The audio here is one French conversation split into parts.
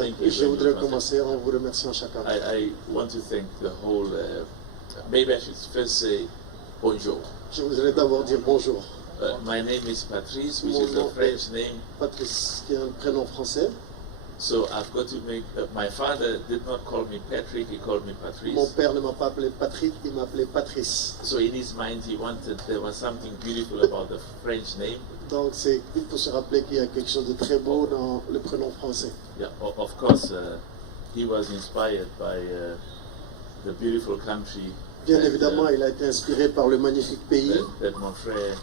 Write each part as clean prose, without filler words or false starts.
Thank you je very voudrais much. commencer en vous remerciant chacun. I want to thank the whole, maybe I should first say bonjour. Je voudrais d'abord dire bonjour. My name is Patrice, which Mon is a nom French name. Patrice, qui est un prénom français. So I've got to make, my father did not call me Patrick, he called me Patrice. Mon père ne m'a pas appelé Patrick, il m'a appelé Patrice. So in his mind he wanted, there was something beautiful about the French name. Donc il faut se rappeler qu'il y a quelque chose de très beau dans le prénom français. Yeah, of course, he was inspired by the beautiful country Bien évidemment, il a été inspiré par le magnifique pays, that mon frère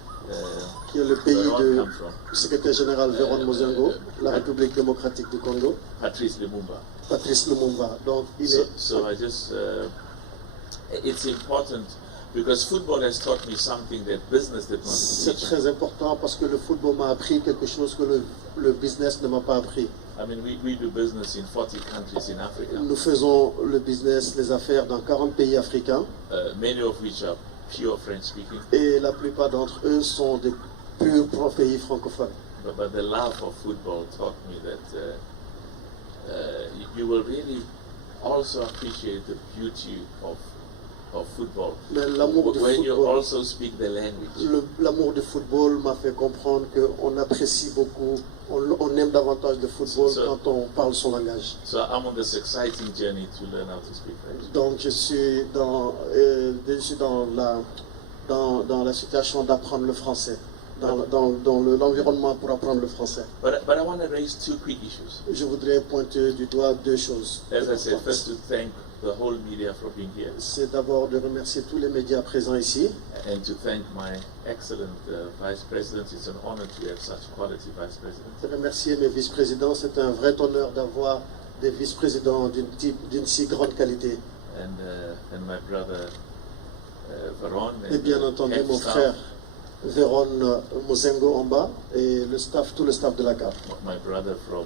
qui est le pays Véron du come from. secrétaire général Véron Mozengo, la République démocratique du Congo, Patrice Lumumba. Patrice Lumumba. Donc il est So I just, it's important because football has taught me something that business did not C'est teach. très important parce que le football m'a appris quelque chose que le business ne m'a pas appris. I mean, we do business in 40 countries in Africa, Nous faisons le business, les affaires dans 40 pays africains many of which are pure French speaking, et la plupart d'entre eux sont des purs pays francophones. but the love of football taught me that you will really also appreciate the beauty of football Mais l'amour du when you football, also speak the language. l'amour du football m'a fait comprendre qu'on apprécie beaucoup, on aime davantage le football So- quand on parle son langage. So I'm on this exciting journey to learn how to speak French. Donc je suis dans la situation d'apprendre le français, dans l'environnement pour apprendre le français. But I want to raise two quick issues. Je voudrais pointer du doigt deux choses. As I said, importantes. first to thank the whole media for being here, C'est d'abord de remercier tous les médias présents ici and to thank my excellent vice president. It's an honor to have such quality vice president. de remercier mes vice-présidents. C'est un vrai honneur d'avoir des vice-présidents d'une si grande qualité. And my brother Veron, Et bien entendu, head mon staff, frère Véron Mozengo en bas et tout le staff de la CAF. my brother from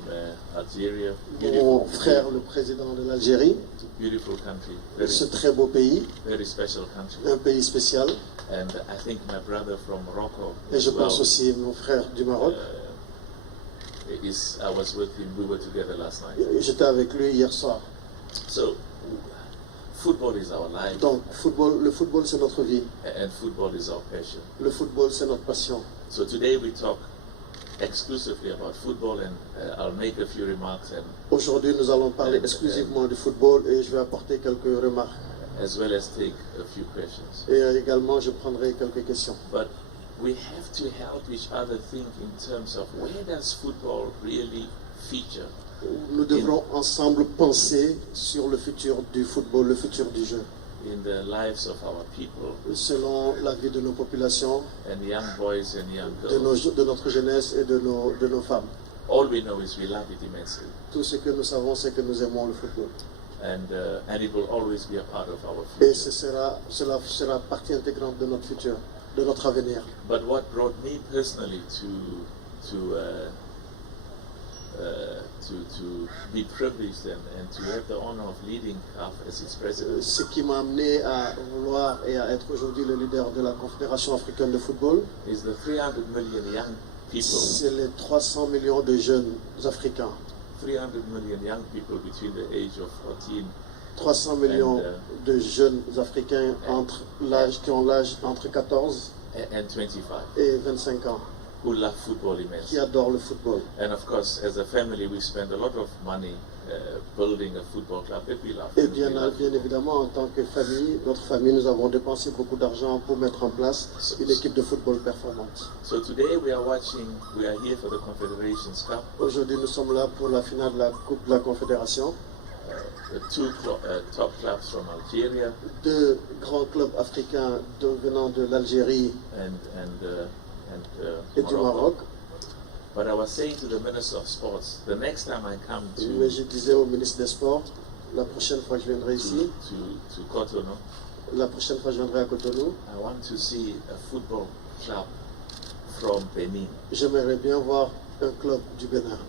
Algeria, Mon beautiful, frère, le président de l'Algérie, beautiful country, ce très beau pays, very special country. un pays spécial. And I think my brother from Morocco Et je as well, pense aussi mon frère du Maroc. I was with him. We were together last night. J'étais avec lui hier soir. So, football is our life, Donc le football c'est notre vie. and football is our passion. Le football c'est notre passion. So today we talk exclusively about football, and I'll make a few remarks, and Aujourd'hui nous allons parler exclusivement du football et je vais apporter quelques remarques. as well as take a few questions. Et également je prendrai quelques questions. But we have to help each other think in terms of where does football really feature Nous devrons ensemble penser sur le futur du football, le futur du jeu, in the lives of our people selon la vie de nos populations, and young boys and young girls. de notre jeunesse et de nos femmes. All we know is we love it immensely, Tout ce que nous savons, c'est que nous aimons le football. and it will always be a part of our Et future. cela sera partie intégrante de notre futur, de notre avenir. But what brought me personally to be privileged and to have the honor of leading CAF as its president Ce qui m'a amené à vouloir et à être aujourd'hui le leader de la Confédération africaine de football, is the 300 million young people, c'est les 300 millions de jeunes africains. 300 million young people between the age of 14 300 millions de jeunes africains qui ont l'âge entre 14 and 25 et 25 ans, who love football qui immensely. adorent le football. And of course, as a family, we spend a lot of money building a football club that we love. Et bien évidemment, en tant que famille, notre famille, nous avons dépensé beaucoup d'argent pour mettre en place une équipe de football performante. So today we are here for the Confederations Cup. Aujourd'hui, nous sommes là pour la finale de la Coupe de la Confédération. The two top clubs from Algeria Deux grands clubs africains venant de l'Algérie et du Maroc. But I was saying to the Minister of Sports, the next time I come Mais je disais au ministre des Sports, la prochaine fois que je viendrai ici, to Cotonou, la prochaine fois que je viendrai à Cotonou, I want to see a football club from Benin. j'aimerais bien voir un club du Bénin.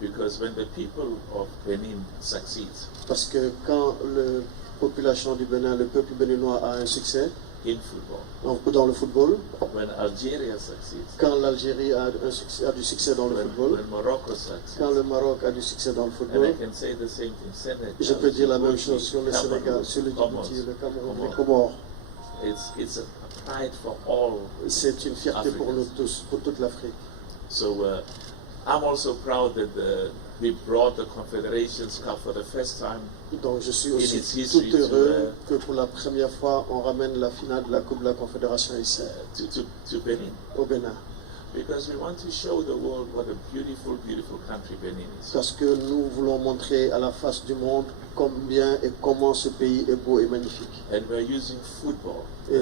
Because when the people of Benin succeeds, Parce que quand la population du Bénin, le peuple béninois a un succès, in football. Dans le football. When Algeria succeeds, Quand l'Algérie a du succès dans le football. when Morocco succeeds, Quand le Maroc a du succès dans le and football. I can say the same thing. Senegal, Je peux dire la même Djibouti, chose sur le Cameroon, Sénégal, sur le Comoros. Djibouti, le Cameroun, les Comoros. Comores. It's a pride for all. C'est une fierté pour nous tous, pour toute l'Afrique. So I'm also proud that we brought the Confederations Cup for the first time Donc je suis in aussi its tout history heureux que pour la première fois on ramène la finale de la Coupe de la Confédération ici, to Benin. au Bénin. Because we want to show the world what a beautiful, beautiful country Benin is. Parce que nous voulons montrer à la face du monde combien et comment ce pays est beau et magnifique. And we're using football, Et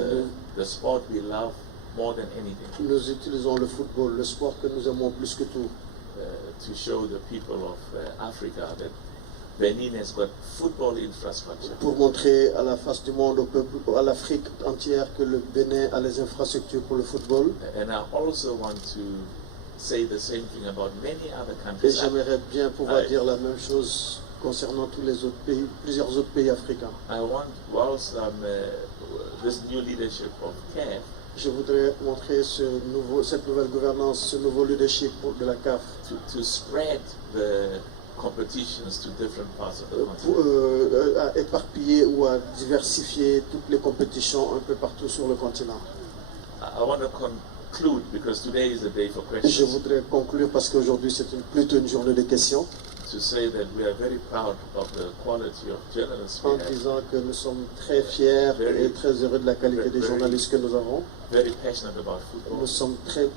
the sport we love more than anything, nous utilisons le football, le sport que nous aimons plus que tout, to show the people of Africa that Benin has got football infrastructure. pour montrer à la face du monde, au peuple, à l'Afrique entière que le Bénin a les infrastructures pour le football. And I also want to say the same thing about many other Et countries. j'aimerais bien pouvoir Ouais. dire la même chose concernant tous les autres pays, plusieurs autres pays africains. I want, whilst this new leadership of CAF, Je voudrais montrer cette nouvelle gouvernance, ce nouveau leadership de la CAF, to spread the competitions to different parts of the pour continent. à éparpiller ou à diversifier toutes les compétitions un peu partout sur le continent. I want to conclude because today is a day for Je questions. voudrais conclure parce qu'aujourd'hui c'est plutôt une journée de questions, To say that we are very proud of the quality of journalists we en have, disant que nous sommes très fiers et très heureux de la qualité des journalistes que nous avons. very passionate about football.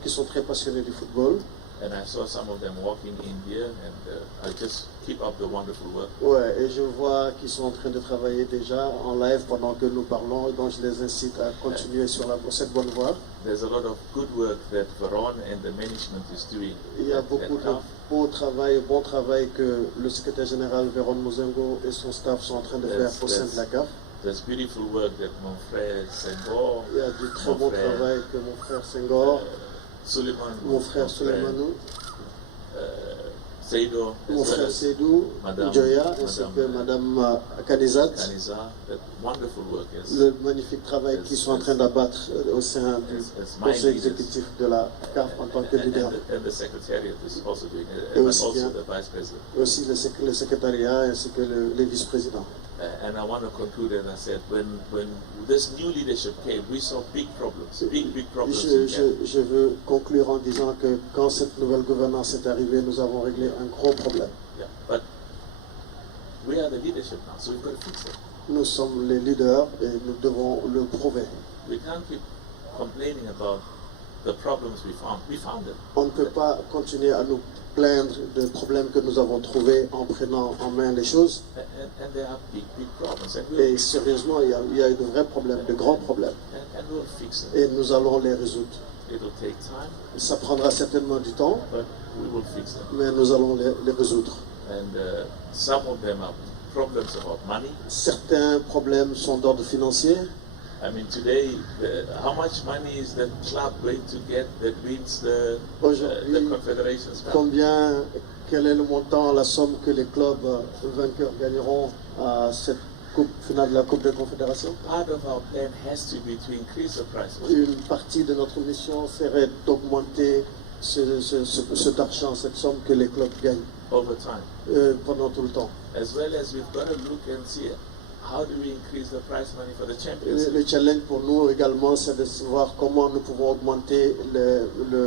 Qui sont très passionnés du football. And I saw some of them walking in here, and I just keep up the wonderful work. Ouais, et je vois qu'ils sont en train de travailler déjà en live pendant que nous parlons, donc je les incite à continuer sur cette bonne voie. There's a lot of good work that Veron and the management is doing. Il y a at beaucoup de CAF. bon travail que le secrétaire général Véron Mozengo et son staff sont en train de faire au sein de la CAF. There's beautiful work that mon frère Senghor, Il y a du très mon bon frère, travail que mon frère Senghor, Suleiman, mon frère Souleymanou, Seido, mon as well frère as Seydou, Madame- Joya, ainsi que Madame, Madame Kanizat. Kanisa, that wonderful work is Le magnifique travail qu'ils sont en train d'abattre au sein du as my conseil leaders. exécutif de la CAF en tant que leader. And the secretariat is also doing it, Et and aussi also bien. the vice president. Aussi le secrétariat ainsi que les vice-présidents. And I want to conclude, as I said, when this new leadership came, we saw big problems in Kenya. Je veux conclure en disant que quand cette nouvelle gouvernance est arrivée, nous avons réglé un gros problème. Yeah, but we are the leadership now, so we've got to fix it. Nous sommes les leaders et nous devons le prouver. We can't keep complaining about the problems we found. We found them. On ne peut pas continuer à nous plaindre des problèmes que nous avons trouvés en prenant en main les choses. And there are big problems. Et sérieusement, il y a de vrais problèmes, de grands problèmes. And we'll fix them. Et nous allons les résoudre. It'll take time, Ça prendra certainement du temps, but we will fix them. mais nous allons les résoudre. And some of them are problems about money. Certains problèmes sont d'ordre financier. I mean, today, how much money is the club going to get that wins the Aujourd'hui, Confederations Cup? Quel est le montant, la somme que les clubs vainqueurs gagneront à cette finale de la Coupe des Confédérations? Part of our plan has to be to increase the price. Une partie de notre mission serait d'augmenter cet argent, cette somme que les clubs gagnent Over time, pendant tout le temps. as well as we've got to look and see how do we increase the prize money for the Champions Le League. challenge pour nous également, c'est de savoir comment nous pouvons augmenter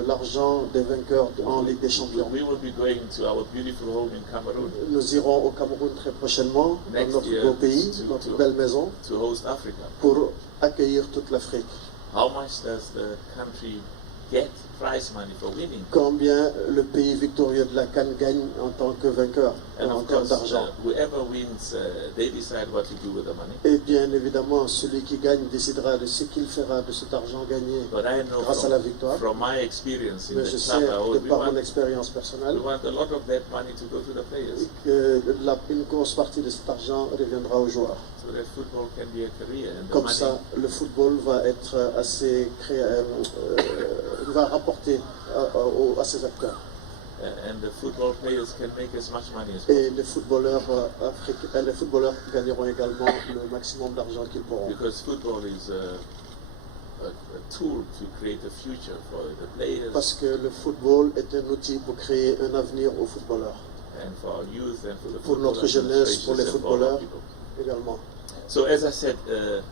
l'argent des vainqueurs en Ligue des Champions. We will be going to our beautiful home in Cameroon Nous irons au Cameroun très prochainement, dans Next notre year, beau pays, to- notre to- belle maison, to host Africa. pour accueillir toute l'Afrique. How much does the country get prize money for winning? Combien le pays victorieux de la CAN gagne en tant que vainqueur, And en of termes course, d'argent. whoever wins, they decide what to do with the money. Et bien évidemment, celui qui gagne décidera de ce qu'il fera de cet argent gagné But I know grâce à la victoire. from my experience in Mais the je club, sais, de we par mon want, expérience personnelle, we want a lot of that money to go to the players que une grosse partie de cet argent reviendra aux joueurs. so that football can be a career. And the Comme money, ça, le football va être va rapporter à ses acteurs. and the football players can make as much money as Et possible. les footballeurs gagneront également le maximum d'argent qu'ils pourront. Because football tool to create a future for the players. Parce que le football est un outil pour créer un avenir aux footballeurs. And for our youth and for the Pour notre jeunesse, pour les footballeurs également. So as I said,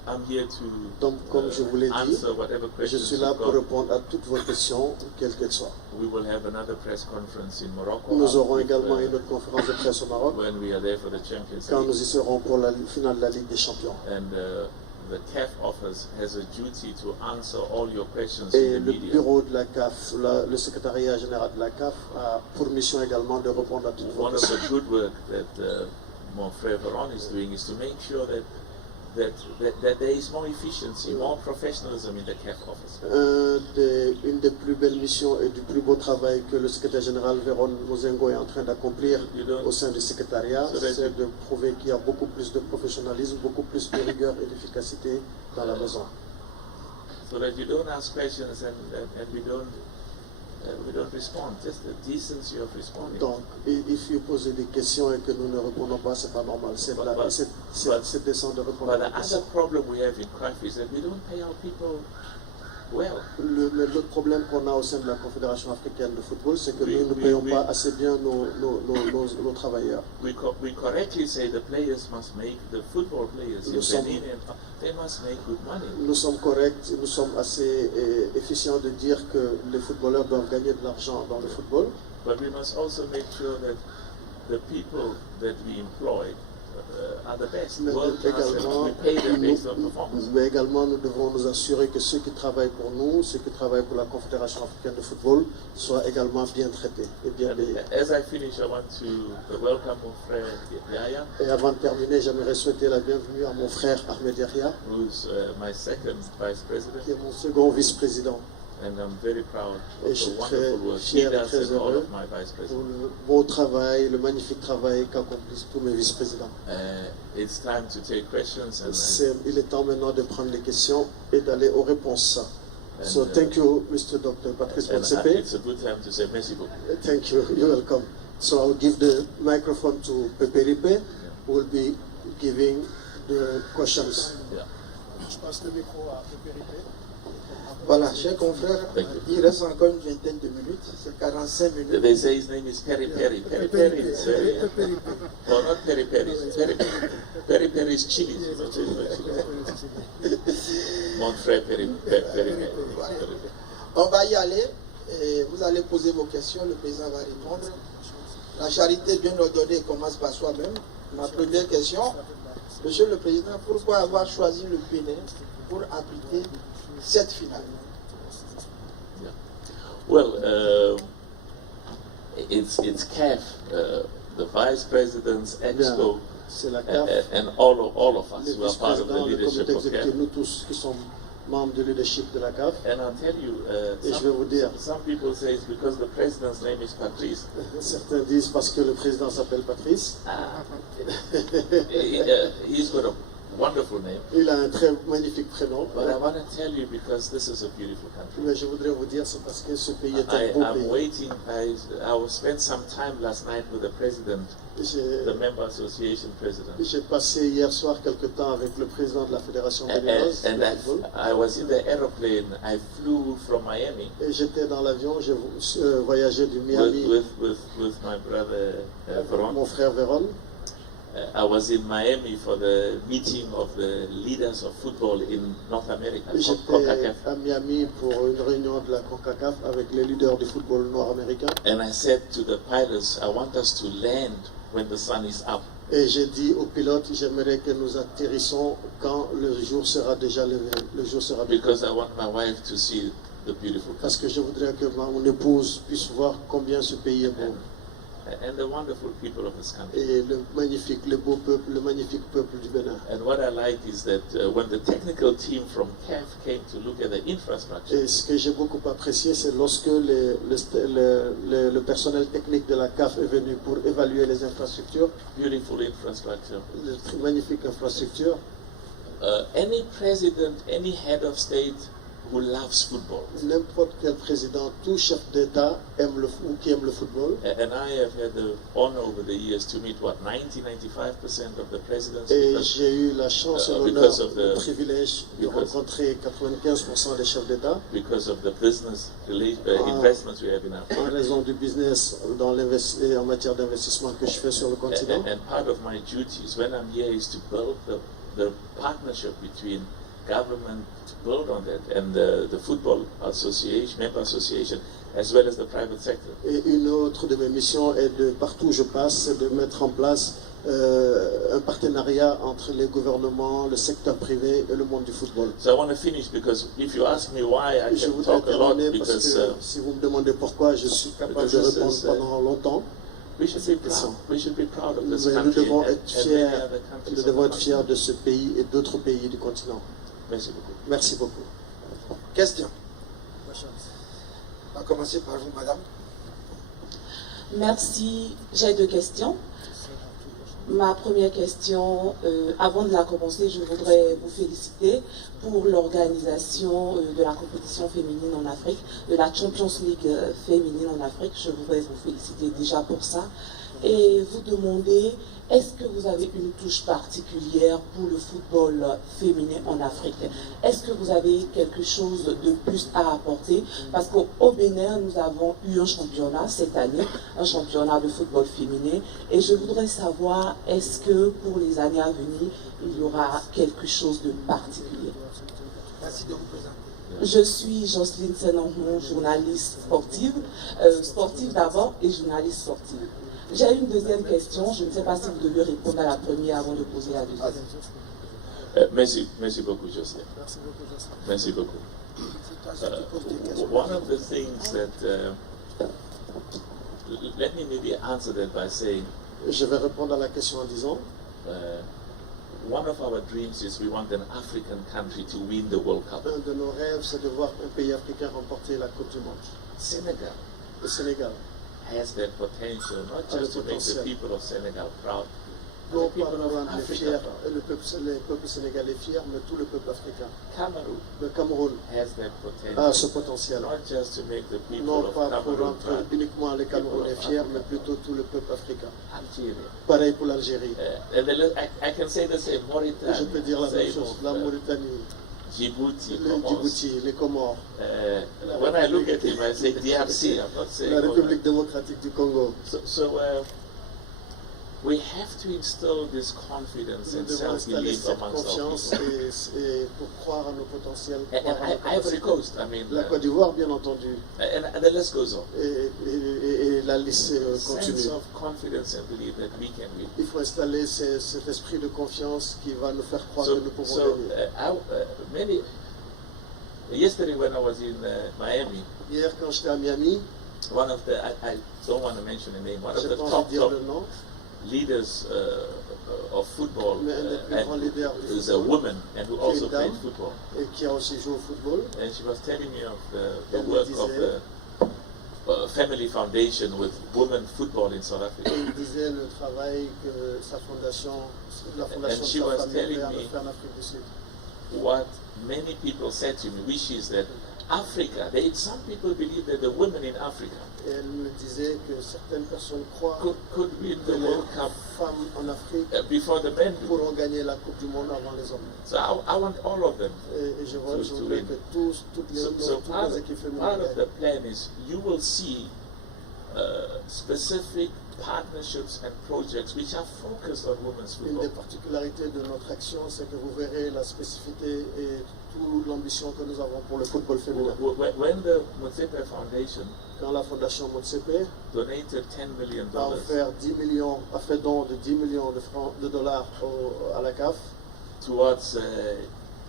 I'm here to Donc, comme je vous l'ai dit, answer whatever je questions suis là you've pour got. répondre à toutes vos questions, quelles qu'elles soient. We will have another press conference in Morocco. Nous aurons with, également une autre conférence de presse au Maroc when we are there for the Champions quand League. nous y serons pour la finale de la Ligue des Champions. And the CAF office has a duty to answer all your questions Et in the le media. bureau de la CAF, le secrétariat général de la CAF a pour mission également de répondre à toutes vos One of questions. the good work that mon frère Veron is doing is to make sure that there is more efficiency, more professionalism in the CAF office. Une des plus belles missions et du plus beau travail que le secrétaire général Véron Mozengo est en train d'accomplir au sein du secrétariat, c'est de prouver qu'il y a beaucoup plus de professionnalisme, beaucoup plus de rigueur et d'efficacité dans la maison. So that you don't ask questions and we don't respond. Just the decency of responding. Donc, if you pose des questions et que nous ne répondons pas, c'est pas normal. C'est décent de répondre. But the other problem we have in CAF is that we don't pay our people well. L'autre problème qu'on a au sein de la Confédération africaine de football, c'est que nous ne payons pas assez bien nos travailleurs. We correctly say the players must make, the football players in Benin, they must make good money. Nous sommes corrects, nous sommes assez efficients de dire que les footballeurs doivent gagner de l'argent dans le football. But we must also make sure that the people that we employ are the best, world class, and we pay them based on performance. Mais également, nous devons nous assurer que ceux qui travaillent pour nous, ceux qui travaillent pour la Confédération africaine de football, soient également bien traités et bien payés. As I finish, I want to welcome mon frère Yahya. Et avant de terminer, j'aimerais souhaiter la bienvenue à mon frère Ahmed Yahya, Who's my second vice president. qui est mon second vice-président. And I'm very proud Et of je suis the très wonderful work he fier et does très and all heureux of my vice pour presidents. le beau travail, le magnifique travail qu'accomplissent tous mes vice-présidents. It's time to take questions and Il est temps maintenant de prendre les questions et d'aller aux réponses. So thank you, Mr. Dr. Patrice Motsepe. it's a good time to say merci beaucoup. Thank you. You're welcome. So I'll give the microphone to Pepe Ripe, who will be giving the questions. Yeah. Je passe le micro à Pepe Ripe. Voilà, chers confrères, il reste encore une vingtaine de minutes, c'est 45 minutes. They say his name is Peri Peri. Peri Peri is no, not Peri Peri. Peri Peri is chili. Mon frère Peri Peri. On va y aller, et vous allez poser vos questions, le président va répondre. La charité bien ordonnée commence par soi-même. Ma première question, Monsieur le Président, pourquoi avoir choisi le Bénin pour abriter cette finale? Yeah. Well, it's CAF, the vice presidents, EXCO, C'est la CAF, and all of us les who are part of the vice-présidents, le leadership comité of CAF. exécutif, nous tous qui sommes membres du leadership de la CAF. And I'll tell you, Et je vais vous dire, some people say it's because the president's name is Patrice. certains disent parce que le président s'appelle Patrice. He's got a wonderful name. Il a un très magnifique prénom. But I want to tell you because this is a beautiful country. Mais je voudrais vous dire, c'est parce que ce pays est un beau I'm pays. waiting. I will spend some time last night with the president, the member association president. J'ai passé hier soir quelque temps avec le président de la Fédération béninoise And de football. I was in the aeroplane. I flew from Miami Et j'étais dans l'avion, j'ai voyagé du Miami with my brother avec Veron. mon frère Véron. I was in Miami for the meeting of the leaders of football in North America, J'étais CONCACAF. à Miami pour une réunion de la CONCACAF avec les leaders du football nord-américain. And I said to the pilots, I want us to land when the sun is up. Et j'ai dit aux pilotes, j'aimerais que nous atterrissons quand le jour sera déjà levé. Le jour sera levé. Because I want my wife to see the beautiful Parce country que je voudrais que mon épouse puisse voir combien ce pays est beau. and the wonderful people of this country. Et le magnifique peuple du Bénin. And what I like is that when the technical team from CAF came to look at the infrastructure, Et ce que j'ai beaucoup apprécié, c'est lorsque le personnel technique de la CAF est venu pour évaluer les infrastructures, beautiful infrastructure. les magnifiques infrastructures. Any president, any head of state who loves football. N'importe quel président, tout chef d'État qui aime le football. And I have had the honor over the years to meet 95% of the presidents. Et j'ai eu la chance et l'honneur, le privilège de rencontrer 95% des chefs d'État. Because of the business investments we have in Africa. En raison du business en matière d'investissement que je fais sur le continent. And part of my duties when I'm here is to build the partnership between government, to build on that, and the football association, member association, as well as the private sector. Et une autre de mes missions est de partout où je passe, c'est de mettre en place un partenariat entre les gouvernements, le secteur privé et le monde du football. So I want to finish because if you ask me why, I can talk a lot because si vous me demandez pourquoi, je suis capable de répondre pendant longtemps. We should be proud. We should be proud of this Nous country devons and être fiers de ce pays et d'autres pays du continent. Merci beaucoup. Merci beaucoup. Question. On va commencer par vous, madame. Merci. J'ai 2 questions. Ma première question, avant de la commencer, je voudrais vous féliciter pour l'organisation de la compétition féminine en Afrique, de la Champions League féminine en Afrique. Je voudrais vous féliciter déjà pour ça. Et vous demander, est-ce que vous avez une touche particulière pour le football féminin en Afrique? Est-ce que vous avez quelque chose de plus à apporter? Parce qu'au Bénin, nous avons eu un championnat cette année, un championnat de football féminin. Et je voudrais savoir, est-ce que pour les années à venir, il y aura quelque chose de particulier? Merci de vous présenter. Je suis Jocelyne Senonhon, journaliste sportive, sportive d'abord et journaliste sportive. J'ai une deuxième question, je ne sais pas si vous devez répondre à la première avant de poser la deuxième. Merci beaucoup, Jocelyne. Merci beaucoup. One of the things that, let me maybe answer that by saying, je vais répondre à la question en disant, one of our dreams is we want an African country to win the World Cup. Un de nos rêves, c'est de voir un pays africain remporter la Coupe du Monde. Senegal. Le Sénégal has that potential, not just to make the people of Senegal proud, non pas pour rendre le peuple sénégalais fier, mais tout le peuple africain. Cameroon. Le Cameroun has that potential, a ce potentiel. not just to make the people Non of pas pour Cameroon rendre proud, uniquement les Camerounais fiers, mais plutôt tout le peuple africain. Algeria. Pareil pour l'Algérie. And I can say the same. Mauritania. Je peux dire la même same chose. of, La Mauritanie, Djibouti, Djibouti, les Comores, when I look at him, I say DRC. I'm not saying. la République démocratique du Congo. So we have to instill this confidence Nous and devons installer self-belief cette amongst our confiance people. et pour croire en nos potentiels. And Ivory Coast, I mean, La Côte d'Ivoire, bien entendu, and the list goes on. et la liste continue. Sense of confidence and belief that we can win. Il faut installer cet esprit de confiance qui va nous faire croire que nous pouvons gagner. Yesterday when I was in Miami, Hier, quand j'étais à Miami, one of the, I don't want to mention the name, one of je the pense top dire le nom, leaders of football mais un des plus grands leaders du is a woman and who also qui est une played dame football. et qui a aussi joué au football. And she was telling me of the Elle me work of disait- the Family Foundation with women football in South Africa. Il disait le travail que sa fondation, la fondation And she de sa was famille telling fait me- en Afrique du Sud. What many people said to me, which is that Africa, some people believe that the women in Africa Et elle me disait que certaines personnes croient could win que the les World Cup femmes en Afrique before the men do. pourront gagner la Coupe du Monde avant les hommes. So I want all of them. Et je To voudrais win. que toutes So les équipes féminines part of the gagnent. plan is you will see specific partnerships and projects which are focused on women's Une des football. particularités de notre action, c'est que vous verrez la spécificité et toute l'ambition que nous avons pour le football féminin. When the Motsepe Foundation Quand la fondation Motsepe donated $10 million a fait don de 10 millions de dollars à la CAF towards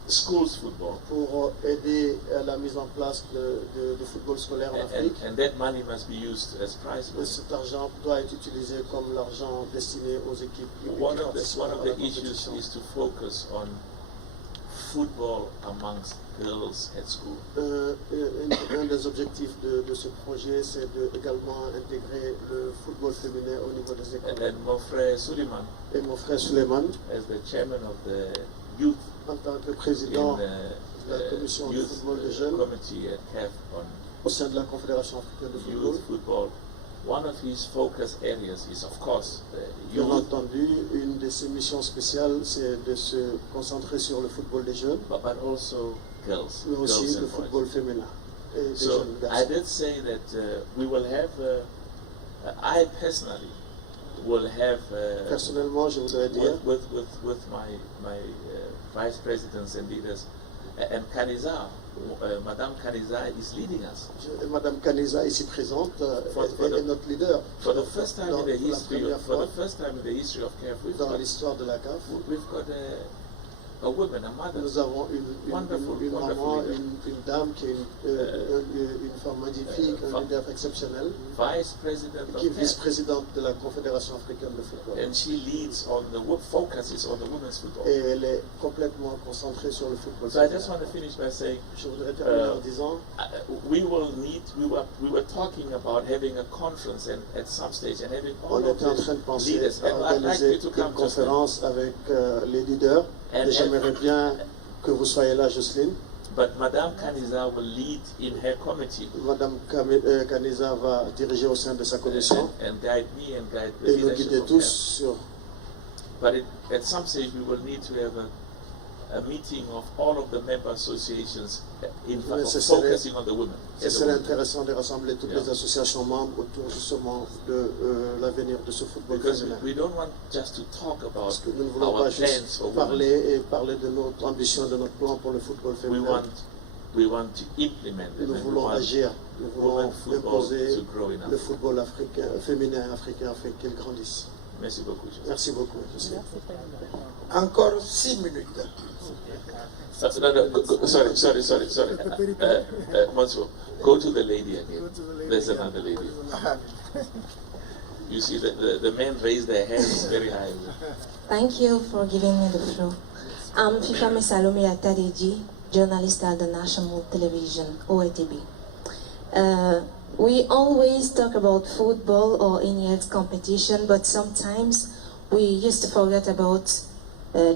schools football, pour aider à la mise en place de football scolaire en Afrique. and that money must be used as prize Et money. cet argent doit être utilisé comme l'argent destiné aux équipes qui One of participent à la the issues compétition. is to focus on football amongst girls at school. Un des objectifs de ce projet, c'est également intégrer le football féminin au niveau des And écoles. then mon frère Suleiman, Et mon frère Suleiman, as the chairman of the youth en tant que président in la commission du football des jeunes committee at CAF on au sein de la Confédération africaine de football. youth football. One of his focus areas is, of course, Bien youth, entendu, une de ses missions spéciales, c'est de se concentrer sur le football des jeunes, but also girls, mais aussi girls le and football boys. féminin et des So jeunes I garçons. did say that we will have, I personally will have, Personnellement, je voudrais dire, with my vice presidents and leaders, and Kaniza, Madame Kaniza is leading us. Madame Kaniza, ici présente, est notre leader. For the first time in the Pour la history, première for fois the first time in the history of CAF, dans l'histoire de la CAF, we've got a woman, a mother. nous avons une Wonderful, maman, wonderful une dame qui est une femme magnifique, un leader exceptionnel, Vice President qui est of CAF. vice-présidente de la Confédération africaine de football. And she leads on the focuses on the women's football. Et elle est complètement concentrée sur le football. So I just want to finish by saying Je voudrais terminer en disant, we were talking about having a conference and at some stage and having all on of était en train de the penser leaders. à And I'd like organiser you to une come, Justin. conférence avec les leaders. And- Et j'aimerais bien que vous soyez là, Jocelyne. But Madame Kaniza will lead in her committee Madame Kaniza va diriger au sein de sa commission and guide me and guide the et nous leadership guider of tous CAF. sur. But at some stage we will need to have a meeting of all of the member associations Mais ce serait- focusing on the women. Ce serait intéressant de rassembler toutes Yeah. les associations membres autour justement de l'avenir de ce football Because féminin. we don't want just to talk about Parce que nous ne voulons our pas plans juste for women. parler de notre ambition, de notre plan pour le football We féminin. want to implement it. Nous and we voulons want agir, nous voulons women football imposer to grow in le Africa. football africain, féminin africain afin qu'il grandisse. Merci beaucoup. Joseph. Merci beaucoup. Jocelyne. Encore 6 minutes. No, sorry. Mansour, go to the lady again. There's another lady. You see, the men raise their hands very high. Thank you for giving me the floor. I'm Fifame Salome Atadeji, journalist at the National Television, OATB. We always talk about football or any else competition, but sometimes we used to forget about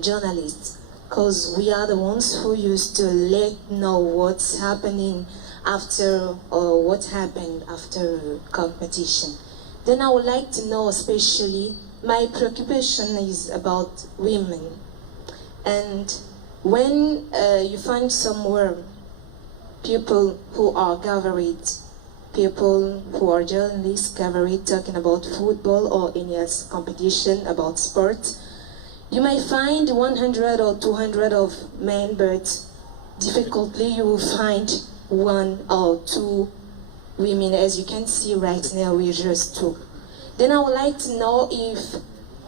journalists, because we are the ones who used to let know what's happening after or what happened after competition. Then I would like to know, especially, my preoccupation is about women. And when you find somewhere people who are gathered, people who are journalists gathered talking about football or any else competition about sport, you may find 100 or 200 of men, but difficultly you will find 1 or 2 women. As you can see right now, we're just 2. Then I would like to know if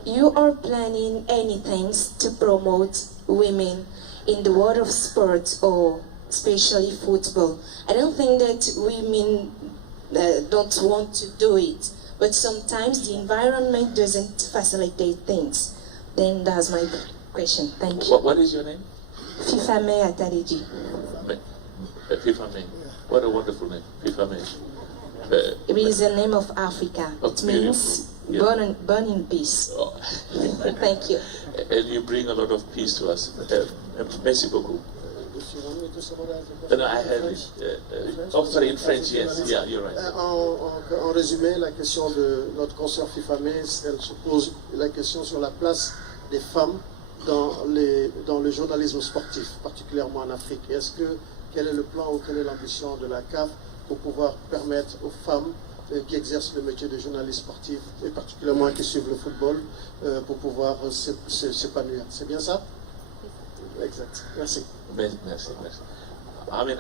you are planning anything to promote women in the world of sports, or especially football. I don't think that women don't want to do it, but sometimes the environment doesn't facilitate things. Then that's my question. Thank you. What is your name? Fifame Atadeji. Fifame. What a wonderful name. Fifame. It is the name of Africa. Oh, It means beautiful. born in peace. Oh. Thank you. And you bring a lot of peace to us. Merci beaucoup. No, I have it. Oh, sorry, in French, yes. Yeah, you're right. En résumé, la question de notre consoeur Fifame, elle se pose la question sur la place des femmes dans le journalisme sportif, particulièrement en Afrique. Quel est le plan ou quelle est l'ambition de la CAF pour pouvoir permettre aux femmes qui exercent le métier de journaliste sportif, et particulièrement qui suivent le football, pour pouvoir s'épanouir. C'est bien ça? Exact. Merci. Merci. I mean,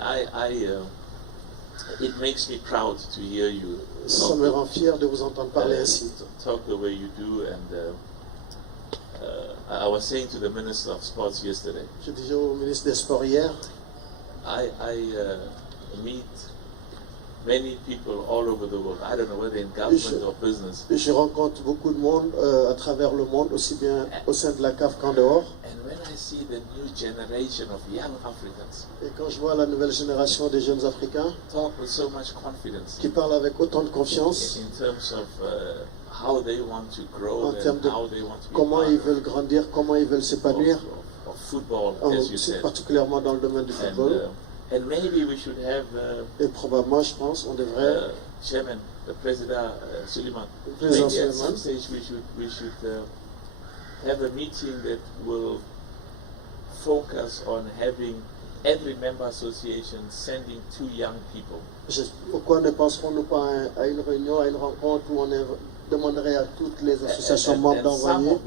it makes me proud to hear you Ça me rend fier de vous entendre parler ainsi. talk the way you do. And I was saying to the Minister of Sports yesterday, Je disais au ministre des Sports hier, I meet many people all over the world. I don't know whether in government or business. je rencontre beaucoup de monde à travers le monde, aussi bien au sein de la CAF qu'en dehors. And when I see the new generation of young Africans Et quand je vois la nouvelle génération des jeunes Africains talk with so much confidence qui parlent avec autant de confiance in terms of how they want to grow en termes and de how they want to be comment part ils veulent grandir, comment ils veulent s'épanouir, of football, as you said. Particulièrement dans le domaine du football. And maybe we should have et probablement, je pense, on devrait Chairman, the President Suleiman. Maybe at some stage we should have a meeting that will focus on having every member association sending 2 young people. Pourquoi ne penserons-nous pas à une réunion, à une rencontre où on demanderait à toutes les associations membres d'envoyer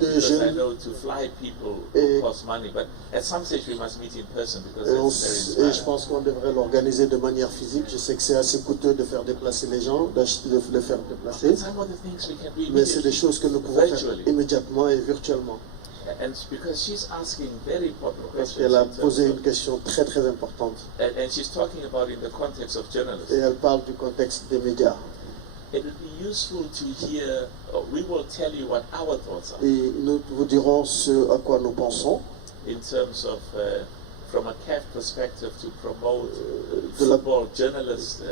des jeunes. I know to fly people will cost money, but at some stage we must meet in person because et je pense qu'on devrait l'organiser de manière physique. Je sais que c'est assez coûteux de faire déplacer les gens, de les faire déplacer. Mais c'est des choses que nous pouvons faire immédiatement et virtuellement. And because she's asking very important questions. Parce qu'elle a posé une question très très importante. And she's talking about in the context of journalism. Et elle parle du contexte des médias. It would be useful to hear. We will tell you what our thoughts are. Et nous vous dirons ce à quoi nous pensons. In terms of, from a CAF perspective, to promote football journalists,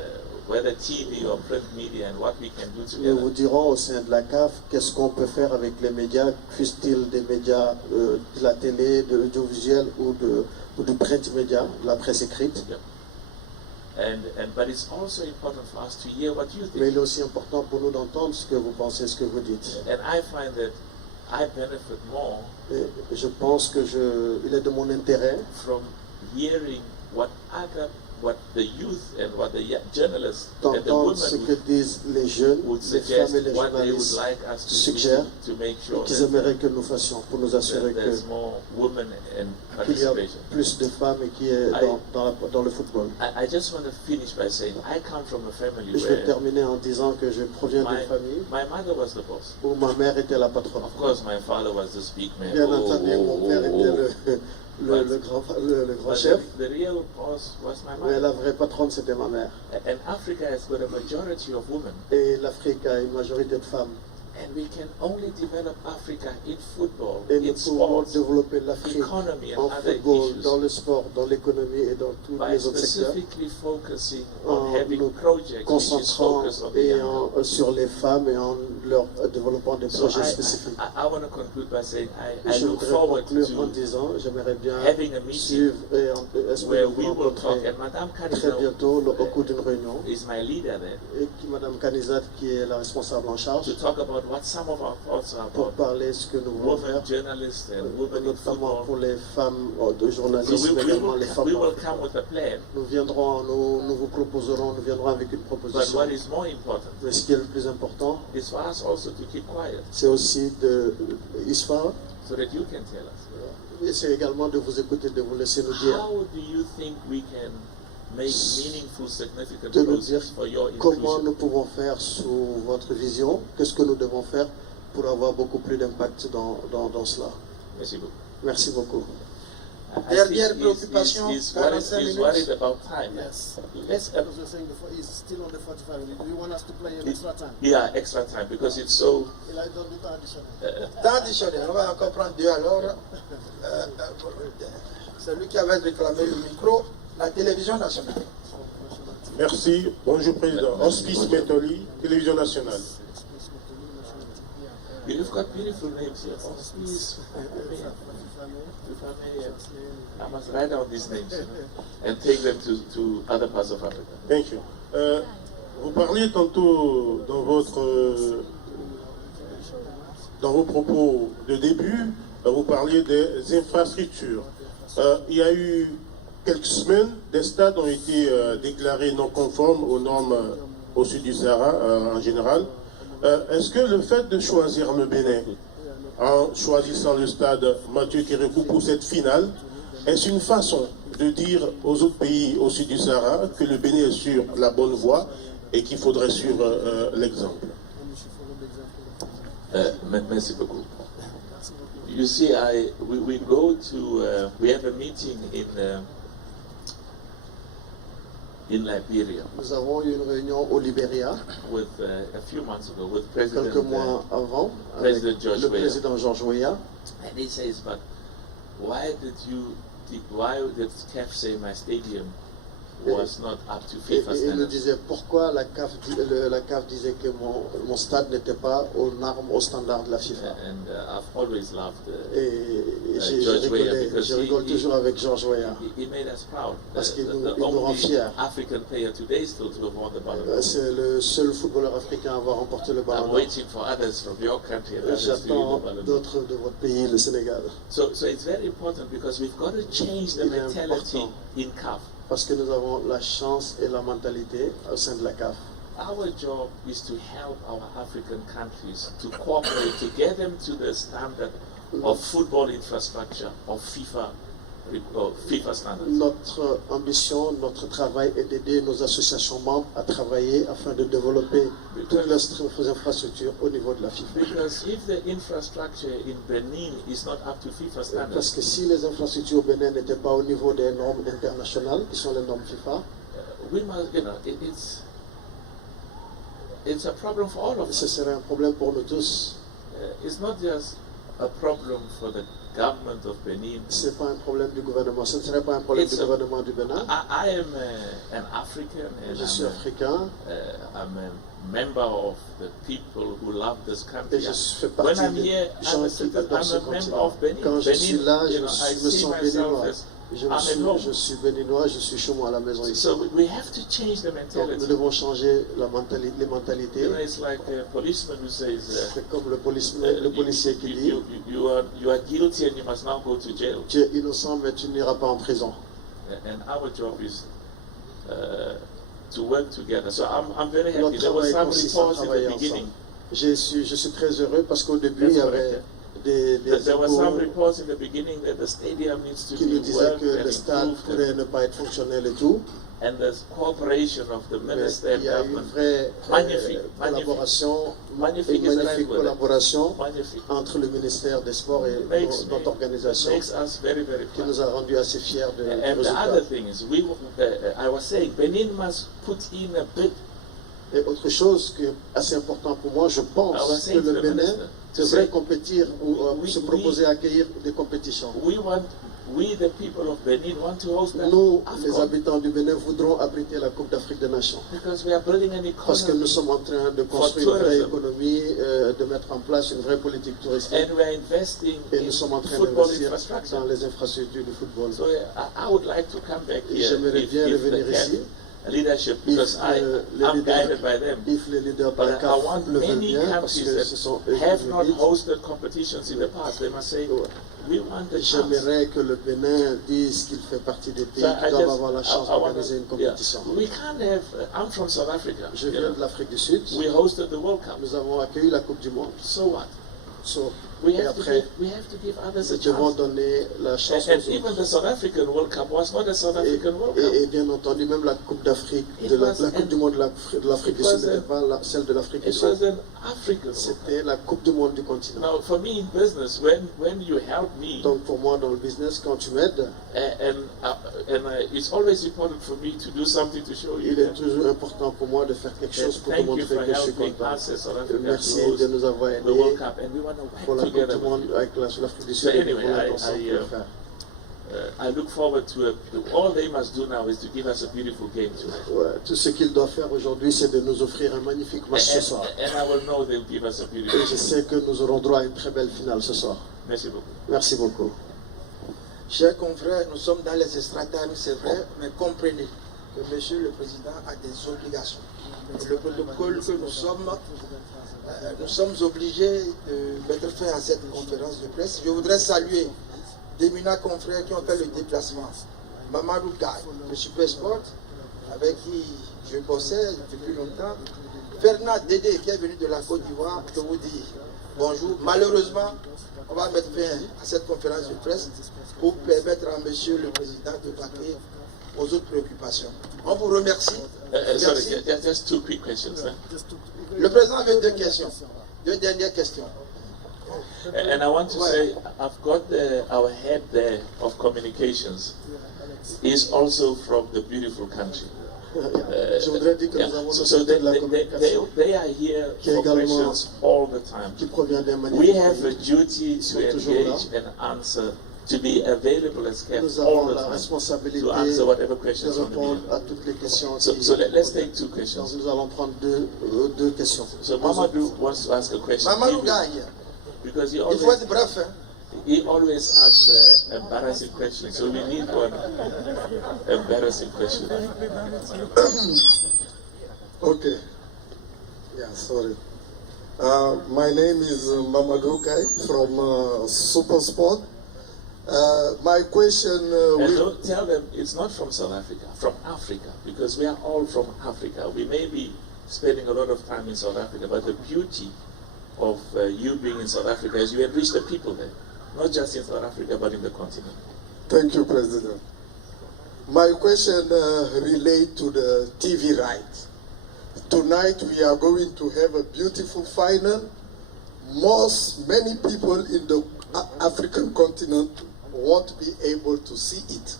whether TV or print media, and what we can do together. Nous vous dirons au sein de la CAF qu'est-ce qu'on peut faire avec les médias, fussent-ils des médias de la télé, de l'audiovisuel ou du print média, de la presse écrite. Yeah. But it's also important for us to hear what you think. Mais il est aussi important pour nous d'entendre ce que vous pensez, ce que vous dites. And I find that I benefit more. Et je pense que il est de mon intérêt from hearing what the youth and what the journalists and the women ce que disent les jeunes, les femmes et les journalistes suggèrent qu'ils aimeraient que nous fassions pour nous assurer qu'il y a plus de femmes et qui est dans le football. I just want to finish by saying I come from a family je vais terminer en disant que je proviens d'une famille où ma mère était la patronne. Of course, my father was the speak man. Bien entendu, mon père était le grand chef. The real boss was my mother. Mais la vraie patronne, c'était ma mère. And Africa has got a majority of women. Et l'Afrique a une majorité de femmes. And we can only develop Africa in football, et nous in pouvons sports, développer l'Afrique en football, dans le sport, dans l'économie et dans tous les autres secteurs, en nous concentrant sur les femmes et en leur développant des projets spécifiques. Je voudrais conclure en disant, j'aimerais bien suivre et espérer vous rencontrer très bientôt au cours d'une réunion, et Mme Kanizat, qui est la responsable en charge, pour parler ce que nous voulons faire, notamment pour les femmes de journalistes, mais également les femmes. Nous viendrons avec une proposition. Mais ce qui est le plus important, c'est aussi Isfa, et c'est également de vous écouter, de vous laisser nous dire. De nous dire comment nous pouvons faire sous votre vision, qu'est-ce que nous devons faire pour avoir beaucoup plus d'impact dans cela. Merci beaucoup. Merci beaucoup. Dernière préoccupation, 45 minutes. Worried about time. Yes. Let's, as you were saying before, he's still on the 45 minutes. Do you want us to play an extra time? Yeah, extra time, because it's so... Il a donné temps additionnel. Temps additionnel, on va encore prendre 2 alors. Celui qui avait réclamé le micro, la télévision nationale. Merci. Bonjour Président. Hospice Metoli, Télévision nationale. You've got beautiful names here. Hospice. I must write down these names and take them to other parts of Africa. Thank you. Vous parliez tantôt dans vos propos de début, vous parliez des infrastructures. Il y a eu quelques semaines, des stades ont été déclarés non conformes aux normes au sud du Sahara en général. Est-ce que le fait de choisir le Bénin, en choisissant le stade Mathieu Kérékou pour cette finale, est-ce une façon de dire aux autres pays au sud du Sahara que le Bénin est sur la bonne voie et qu'il faudrait suivre l'exemple? Merci beaucoup. You see, we go to, we have a meeting in Liberia. Nous avons eu une réunion au Libéria with, a few months ago with President, quelques mois avant avec le président George Weah. And he says, but why did CAF say my stadium was not up to FIFA Et il nous standards. disait pourquoi la CAF disait que mon stade n'était pas aux normes, aux standards de la FIFA. And I've always loved Et George Weah je rigole toujours avec George Weah. he made us proud. Parce qu'il The nous rend only fiers. African player today still to have won the Ballon d'Or. C'est le seul footballeur africain à avoir remporté le Ballon I'm d'Or. waiting for others from your country and others to win J'attends the Ballon d'Or. d'autres de votre pays, le Sénégal. So it's very important because we've got to change the Il est mentality important. in CAF. Parce que nous avons la chance et la mentalité au sein de la CAF. Our job is to help our African countries to cooperate, to get them to the standard of football infrastructure of FIFA standards. Notre ambition, notre travail est d'aider nos associations membres à travailler afin de développer toutes les infrastructures au niveau de la FIFA. Because if the infrastructure in Benin is not up to FIFA Parce standards, que si les infrastructures au Bénin n'étaient pas au niveau des normes internationales, qui sont les normes FIFA, we must, it's a problem for all of ce us. serait un problème pour nous tous. It's not just a problem for the government of Benin. Ce n'est pas un problème du gouvernement, ce ne serait pas un problème du gouvernement du Bénin. I am an African and Je suis africain I'm a member of the people who love this et country. je fais When partie I'm des here, I'm gens a qui adorent ce member continent. of Benin. Quand je suis là, I je me see sens myself béninois. as I'm at home. Je suis béninois, je suis chez moi à la maison ici. So we have to change the Donc nous mentality. devons changer les mentalités. It's like a policeman who says, C'est comme le policier qui dit you are guilty and you must now go to jail. tu es innocent mais tu n'iras pas en prison. And our job is to work together. So I'm very happy. Notre There was travail some consiste à reports in travailler the beginning. ensemble. Je suis très heureux parce qu'au début il y avait des There were some échos reports in the beginning that the stadium needs to qui be nous disaient worked que le and stade improved, pourrait ne pas être fonctionnel et tout. and the cooperation of the Mais minister il and y a une government. vraie Magnifique, collaboration, Magnifique une is the magnifique right word. collaboration Magnifique. entre le ministère des Sports et notre organisation makes us very, very qui nous proud. a rendu assez fiers du And the résultat. other thing is, I was saying, Benin must put in a bid. Et autre chose qui est assez important pour moi, je I was pense que saying to le the Bénin minister, to devrait say, compétir ou se we- proposer à accueillir des compétitions. we the people of Benin want to host that Nous, les AFCON, habitants du Bénin, voudrons abriter la Coupe d'Afrique des Nations. because we are building an Parce que economy nous sommes en train de construire une vraie tourism. économie, de mettre en place une vraie politique touristique. and we are investing Et in nous sommes en train football d'investir infrastructure. dans les infrastructures du football. So I would like to come back Et here j'aimerais bien if revenir the ici. leadership, because I'm guided by them. If les leaders de la But I CAF want le veulent many bien, parce countries que ce sont eux that have qui not le disent. hosted competitions in the past. They must say, we want the chance. J'aimerais que le Bénin dise qu'il fait partie des pays So qui doivent avoir la chance d'organiser une compétition. We can't have. I'm from South Africa. Je you viens know. de l'Afrique du Sud. We hosted the World Cup. Nous avons accueilli la Coupe du Monde. So what? Et après, We have to give others a nous devons chance. donner la chance And aux even autres. the South African World Cup was not a South African World Cup. Et bien entendu, même la Coupe d'Afrique, la Coupe du Monde de l'Afrique du Sud n'était pas celle de l'Afrique du It Sud. was an African World Cup. C'était la Coupe du Monde du continent. Now, for me in business, when you help me, Donc pour moi, dans le business, quand tu m'aides, it's always important for me to do something to show you il est that. toujours important pour moi de faire quelque chose pour te Thank you montrer for que je suis helping content. us as South Africa Merci to host de nous avoir the World aidés Cup, and we want to pour work la Coupe together du with Monde you. avec l'Afrique du So Sud. anyway, Pour l'intention de le faire. I look forward to all they must do now is to give us a beautiful game tonight. Ouais, tout ce qu'ils doivent faire aujourd'hui, c'est de nous offrir un magnifique match ce soir. And I will know they'll give us a beautiful Et je game. sais que nous aurons droit à une très belle finale ce soir. Merci beaucoup. Merci beaucoup. Chers confrères, nous sommes dans les extra-times, c'est vrai, mais comprenez que Monsieur le Président a des obligations. Et le protocole que nous sommes obligés de mettre fin à cette conférence de presse. Je voudrais saluer d'éminents confrères qui ont fait le déplacement. Mamadou Gaye, de Supersport, avec qui je bossais depuis longtemps. Fernand Dédé, qui est venu de la Côte d'Ivoire, je vous dis bonjour. Malheureusement, on va mettre fin à cette conférence de presse pour permettre à Monsieur le Président de vaquer aux autres préoccupations. On vous remercie. Sorry, Merci. just two quick questions. Le Président avait deux questions, deux dernières questions. And I want to say, I've got our head there of communications is also from the beautiful country. Je voudrais dire que nous avons So le de la communication they are here Qui est for également- questions all the time. qui provient d'un We magnifique have a pays. duty to Sont toujours engage and answer to be available as CAF Nous all avons the la time responsabilité to answer whatever de questions from the répondre media. à toutes les questions. So let's take two questions. Donc nous allons prendre deux questions. So Mamadou wants to ask a question. Mamadou gagne. Because he Il faut always, être bref. Hein. he always asks embarrassing questions. So we need one embarrassing question. Okay. Yeah, sorry. My name is Mamadou Kai from Super Sport. My question... and don't tell them it's not from South Africa, from Africa, because we are all from Africa. We may be spending a lot of time in South Africa, but the beauty of you being in South Africa is you enrich the people there, not just in South Africa, but in the continent. Thank you, President. My question relates to the TV rights. Tonight we are going to have a beautiful final. Many people in the African continent won't be able to see it.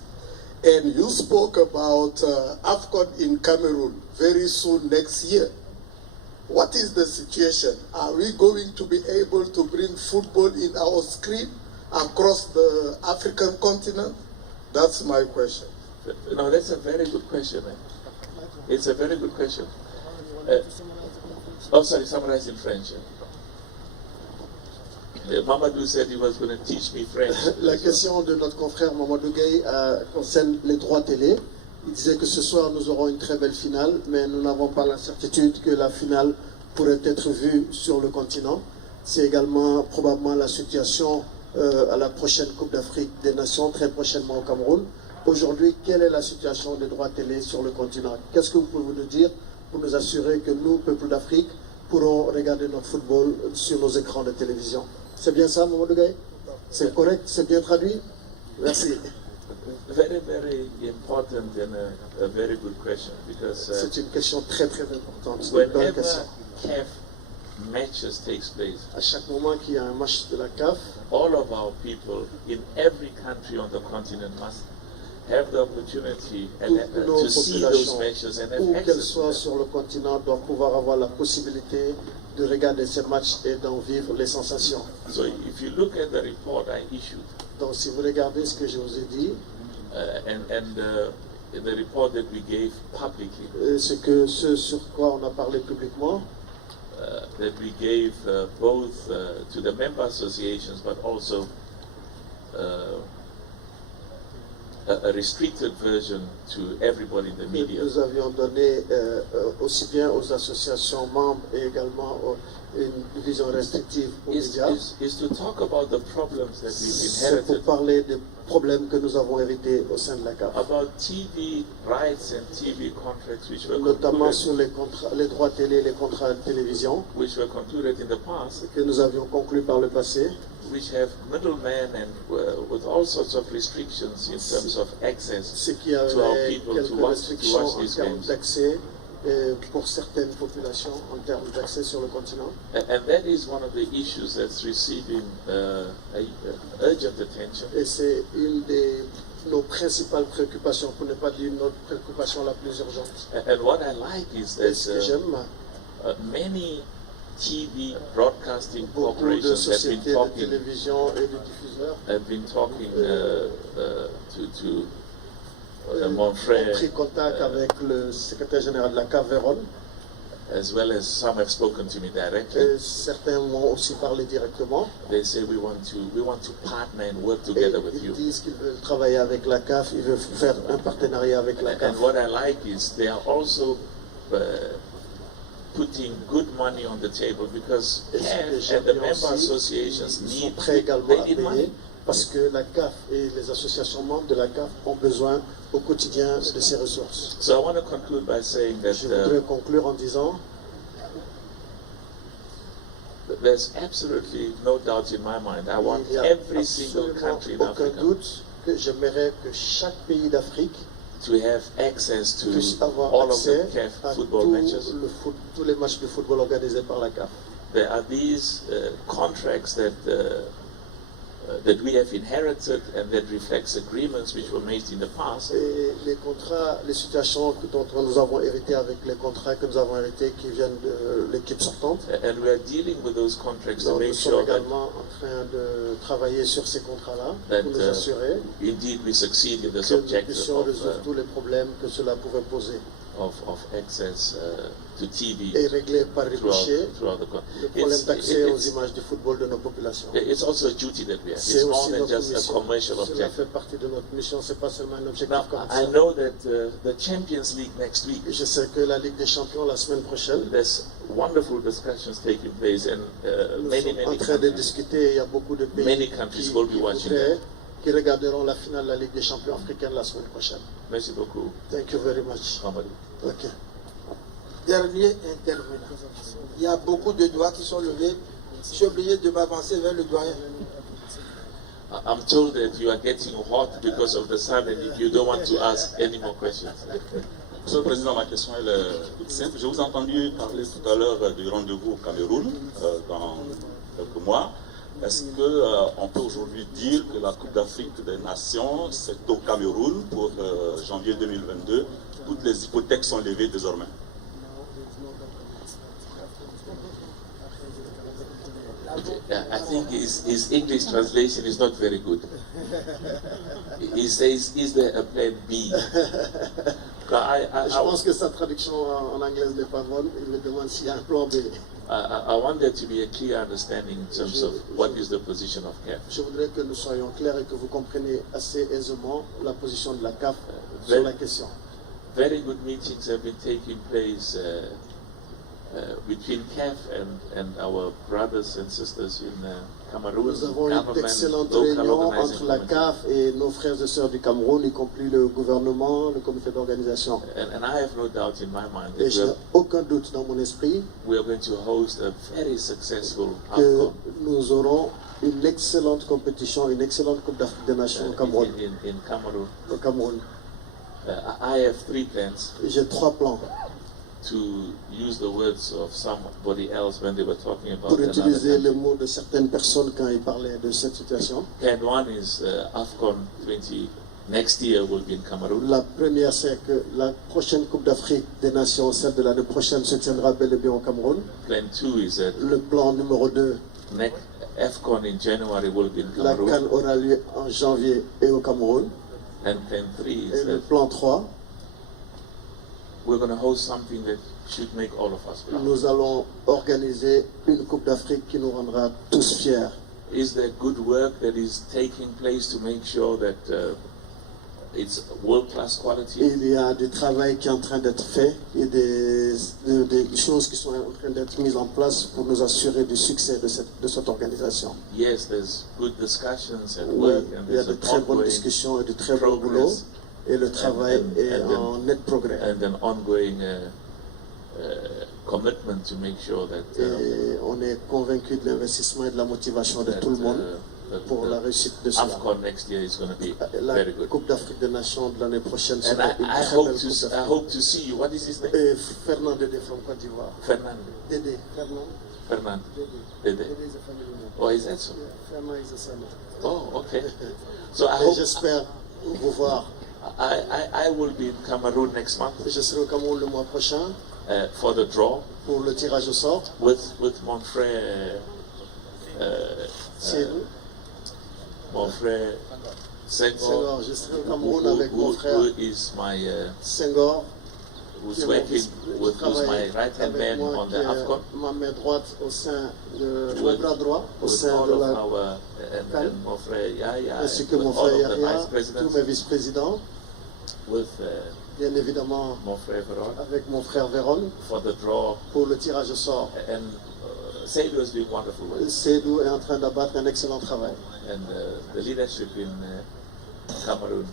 And you spoke about AFCON in Cameroon very soon next year. What is the situation? Are we going to be able to bring football in our screen across the African continent? That's my question. No, that's a very good question, man. It's a very good question. Sorry, summarize in French. Mamadou said he was going to teach me French. La question de notre confrère Mamadou Gueye concerne les droits télé. Il disait que ce soir nous aurons une très belle finale, mais nous n'avons pas la certitude que la finale pourrait être vue sur le continent. C'est également probablement la situation à la prochaine Coupe d'Afrique des Nations, très prochainement au Cameroun. Aujourd'hui, quelle est la situation des droits télé sur le continent? Qu'est-ce que vous pouvez nous dire pour nous assurer que nous, peuple d'Afrique, pourrons regarder notre football sur nos écrans de télévision? C'est bien ça, Mamadou Gueye? C'est correct? C'est bien traduit? Merci. Very, very important and a very good question, because c'est une question très très importante. Whenever CAF matches takes place, à chaque moment qu'il y a un match de la CAF, all of our people in every country on the continent must have the opportunity to see those matches and have où qu'elles access soient sur le continent, doivent pouvoir avoir la possibilité de regarder ces matchs et d'en vivre les sensations. So if you look at the report I issued, donc si vous regardez ce que je vous ai dit, the report that we gave publicly, ce sur quoi on a parlé publiquement, that we gave both to the member associations, but also a restricted version to everybody in the media. Nous avions donné aussi bien aux associations membres et également une vision restrictive aux médias. Is to talk about the problems that we've inherited. C'est pour parler des problèmes que nous avons hérités au sein de la CAF. About TV rights and TV contracts which were notamment sur les droits télé et les contrats de télévision, which were concluded in the past, que nous avions conclus par le passé, which have middlemen and with all sorts of restrictions in terms of access to our people to watch these games. D'accès pour certaines populations en termes d'accès sur le continent. And that is one of the issues that's receiving urgent attention. Et c'est une des nos principales préoccupations, pour ne pas dire notre préoccupation la plus urgente. And what I like is that many TV broadcasting corporations have been talking, have been talking to mon frère, pris contact avec le secrétaire général de la CAF Vérone, as well as some have spoken to me directly. Et certains m'ont aussi parlé directement. They say we want to partner and work together with you. Ils disent qu'ils veulent travailler avec la CAF, ils veulent faire un partenariat avec la CAF. And what I like is they are also putting good money on the table, because CAF and the member associations need money. Parce que la CAF et les associations membres de la CAF ont besoin au quotidien de ces ressources. So I want to conclude by saying that je voudrais conclure en disant there's absolutely no doubt in my mind. I want every single country in Africa doute que j'aimerais que chaque pays d'Afrique to have access to all of the CAF football matches. Tous les matchs de football organisés par la CAF. There are these contracts that that we have inherited and that reflects agreements which were made in the past. Et les contrats, les situations dont nous avons hérité avec les contrats que nous avons hérités qui viennent de l'équipe sortante. And we are dealing with those contracts to Donc, make nous sommes sure that, également en train de travailler sur ces contrats-là pour nous assurer indeed we succeed in this que nous objective puissions résoudre tous les problèmes que cela pouvait poser. of access to TV Et régler par ricochet throughout the le problème d'accès aux images du football de nos populations. It's also a duty that we have. C'est It's more aussi than notre just a mission. commercial Cela objective. fait partie de notre mission, c'est pas seulement un objectif Now, I commercial. know that the Champions League next week, Je sais que la Ligue des Champions la semaine prochaine, there's wonderful discussions taking place, and nous many sommes en train de countries, discuter. Il y a beaucoup de pays many countries will be watching that. qui regarderont la finale de la Ligue des Champions africaine la semaine prochaine. Merci beaucoup. Thank you very much. Hamadi. Okay. Dernier intervenant. Il y a beaucoup de doigts qui sont levés. Je suis obligé de m'avancer vers le doyen. I'm told that you are getting hot because of the sun and you don't want to ask any more questions. Monsieur le Président, ma question est toute simple. Je vous ai entendu parler tout à l'heure du rendez-vous au Cameroun dans quelques mois. Est-ce qu'on peut aujourd'hui dire que la Coupe d'Afrique des Nations, c'est au Cameroun pour janvier 2022? Toutes les hypothèques sont levées désormais. I think his English translation is not very good. He says, is there a plan B? Je pense que sa traduction en anglais n'est pas bonne. Il me demande s'il y a un plan B. I want there to be a clear understanding in terms of what is the position of CAF. Je voudrais que nous soyons clairs et que vous compreniez assez aisément la position de la CAF sur la question. Very good meetings have been taking place between CAF and our brothers and sisters in Cameroon. Nous avons eu d'excellentes réunions entre la CAF et nos frères et sœurs du Cameroun, y compris le gouvernement, le comité d'organisation. And I have no doubt in my mind Et that je n'ai aucun doute dans mon esprit we are going to host a very successful que AFCON nous aurons une excellente compétition, une excellente Coupe d'Afrique des Nations au Cameroun. in Cameroon. Au Cameroun. I have 3 plans. J'ai 3 plans. To use the words of somebody else when they were talking about Pour utiliser another les mots de certaines personnes quand ils parlaient de cette situation. country. Plan 1 is AFCON 20 next year will be in Cameroon. La première, c'est que la prochaine Coupe d'Afrique des Nations, celle de l'année prochaine, se tiendra bel et bien au Cameroun. Plan 2 is that Le plan numéro 2, next AFCON in January will be in la Cameroon. CAN aura lieu en janvier et au Cameroun. And plan 3 Et is le that plan 3, we're going to host something that should make all of us proud. nous allons organiser une Coupe d'Afrique qui nous rendra tous fiers. Is there good work that is taking place to make sure that it's world-class quality? Il y a du travail qui est en train d'être fait et des choses qui sont en train d'être mises en place pour nous assurer du succès de cette organisation. Yes, there's good discussions at Oui, work and il y a there's de an très bonnes ongoing discussions et de très bon boulot progress et le travail and est then- en net progrès. and an ongoing commitment to make sure that Et on est convaincu de l'investissement et de la motivation de tout le monde pour la réussite de cela. AFCON next year is going to be La very good. Coupe d'Afrique des Nations de l'année prochaine And sera une I très hope belle to Coupe I d'Afrique. hope to see you. What is his name? Et Fernand Dédé from Côte d'Ivoire. Fernand. Dédé, Fernand Fernand. Dédé. Dede. Dédé is a family name. Oh, is that so? Fernand is a son. Oh, okay. So I Et hope j'espère vous voir. I will be in Cameroon next month Je serai au Cameroun le mois prochain for the draw pour le tirage au sort. with mon frère. C'est nous. Mon frère Senghor, Senghor, je serai au Cameroun avec mon frère who is my Senghor, who's working with who's my right hand avec man moi, on qui the est AFCON. ma main droite au sein de mon With- bras droit au With sein all de of la our and mon frère Yaya, ainsi que with mon all frère of the Yahya, vice presidents, tous mes vice-présidents, with bien évidemment mon frère Veron avec mon frère Véron for the draw, pour le tirage au sort. and Seydou is doing wonderful work, Seydou est en train d'abattre un excellent travail. and the leadership in Cameroon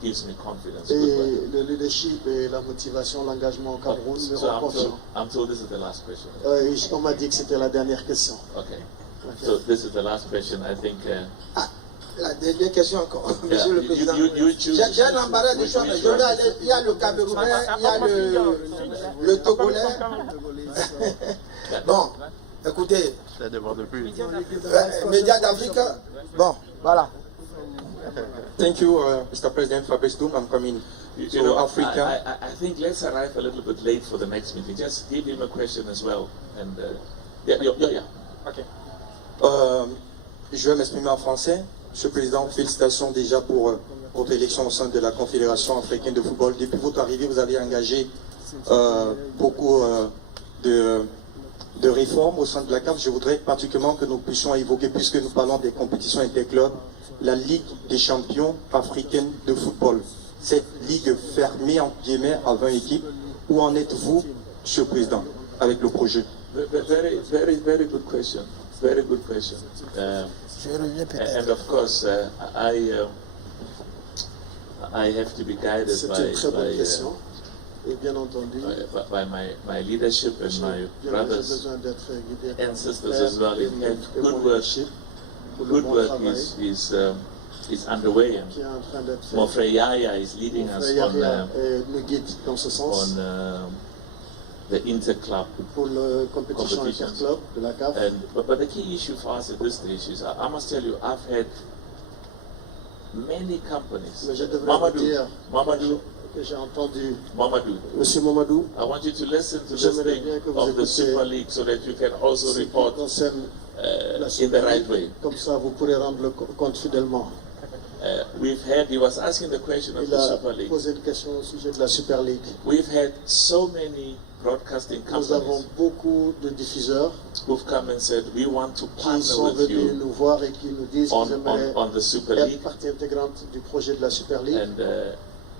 gives me confidence. Et Good work. le leadership et la motivation, l'engagement au Cameroun me So rend confiant. I'm told this is the last question. On m'a dit que c'était la dernière question. Okay. Ok. So this is the last question. I think. Ah, la dernière question encore, Yeah, Monsieur le Président. you choose. J'ai un embarras de choix, mais je vais aller. Il y a le Camerounais, il y a le Togolais. Bon, écoutez, Médias d'Afrique. Bon, Voilà. Thank you, Mr. President. Fabrice Doum, I'm coming to Africa. I think let's arrive a little bit late for the next meeting. Just give him a question as well. And yeah. Okay. Je vais m'exprimer en français. Monsieur le Président, félicitations déjà pour votre élection au sein de la Confédération africaine de football. Depuis votre arrivée, vous avez engagé beaucoup de réformes au sein de la CAF. Je voudrais particulièrement que nous puissions évoquer, puisque nous parlons des compétitions interclubs, la Ligue des champions africaine de football. Cette ligue fermée en guillemets à 20 équipes, où en êtes-vous, Monsieur le Président, avec le projet? Very good question. Very good question. And of course, I have to be guided by my leadership and my brothers and sisters as well. Good work is underway. Mofre Yaya is leading us on the interclub competitions. But the key issue for us at this stage is, I must tell you, I've had many companies. Mamadou, Monsieur Mamadou, I want you to listen to this thing of the Super League so that you can also report in the right way. Comme ça, vous pourrez rendre le compte fidèlement. He was asking the question of the Super League. Posé une question au sujet de la Super League. We've had so many broadcasting companies. Nous avons beaucoup de diffuseurs who've come and said, we want to partner qui sont with venus you nous voir et qui nous disent qu'ils aimeraient on the Super être League. partie intégrante du projet de la Super League. And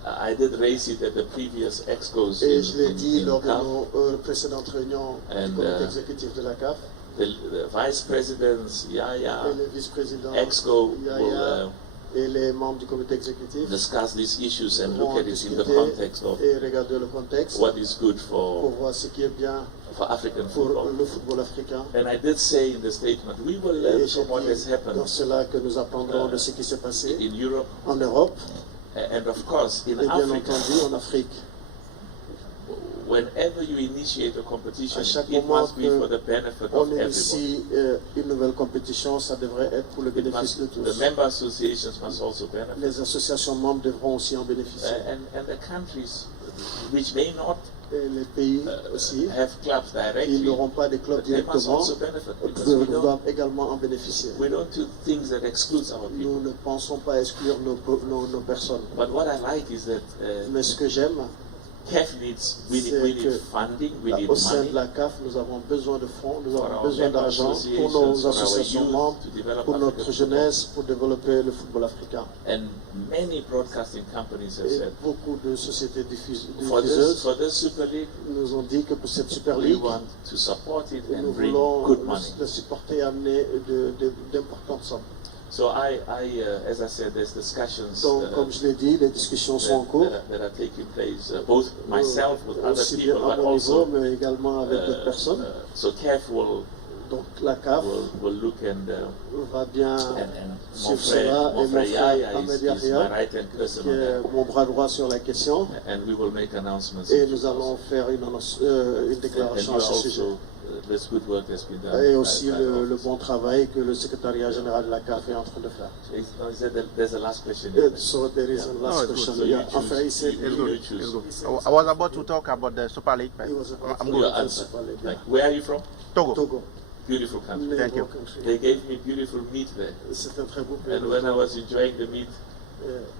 I did raise it at the previous excos. Et je l'ai dit lors de nos précédentes réunions du comité exécutif de la CAF. The vice presidents, Yaya, et les vice-présidents, Exco, Yaya, et les membres du comité exécutif discuss these issues and look at it in the context of et regarder le contexte what is good pour voir ce qui est bien for African pour football. le football africain. And I did say in the statement, we will learn from what has happened dans cela que nous apprendrons de ce qui s'est passé in Europe, en Europe and of course in et bien Africa. entendu en Afrique. Whenever you initiate a competition, À chaque it moment must be for the benefit of on everyone. initie une nouvelle compétition, ça devrait être pour le bénéfice de tous. The member associations must also benefit. Les associations membres devront aussi en bénéficier. And the countries which may not Et les pays aussi have clubs qui directly, n'auront pas de clubs they must directement also benefit because we doivent également en bénéficier. don't do things that excludes our people. Nous ne pensons pas exclure nos personnes. But what I like is that Mais ce que j'aime, CAF needs, we c'est need que funding, we need au sein money de la CAF, nous avons besoin de fonds, nous for avons our besoin member d'argent pour associations, nos for our associations youth membres, to develop pour notre African jeunesse, pour développer le football africain. football. And many broadcasting companies have Et said, beaucoup de sociétés for diffuseuses this Super League, nous ont dit que pour cette Super we League, want to support it nous and bring voulons good money. le supporter et amener d'importantes sommes. So as I said, there's discussions Donc, comme je l'ai dit, les discussions sont en cours. that are taking place, both myself with other Aussi bien people, à but mon niveau, also mais également avec d'autres personnes. so CAF will Donc la CAF look and va bien mon suivre cela et mon frère Yaya Ahmed is my Yahya, right hand person qui on est that. mon bras droit sur la question, And we will make announcements. et nous allons faire une and déclaration you à ce sujet. also, this good work has been done. Et aussi by le bon travail que le secrétariat général de la CAF est en train de faire. There's a last question. So there is a last question. So you choose. Enfin, il said You choose. I was about to talk about the Super League, but he was about I'm to good. Your answer answer. Super League. Like, where are you from? Togo. Togo. Beautiful country. Thank you. Country. They gave me beautiful meat there. C'est un très beau pays. And when I was enjoying the meat,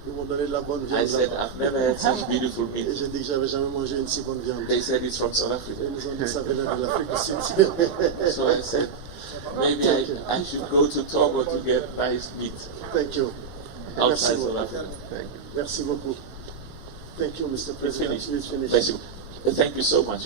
Ils m'ont donné de la bonne I viande said, là-bas. I've never had such beautiful Et meat. j'ai dit que j'avais jamais mangé une si bonne viande. They said it's from South Africa. Et ils nous ont dit que ça venait de l'Afrique du Sud. So I said, maybe I should go to Togo to get nice meat Thank you. Merci outside South beaucoup. Africa. Merci beaucoup. Thank you, Mr. It's President. finished. It's finished. Thank you. Thank you so much.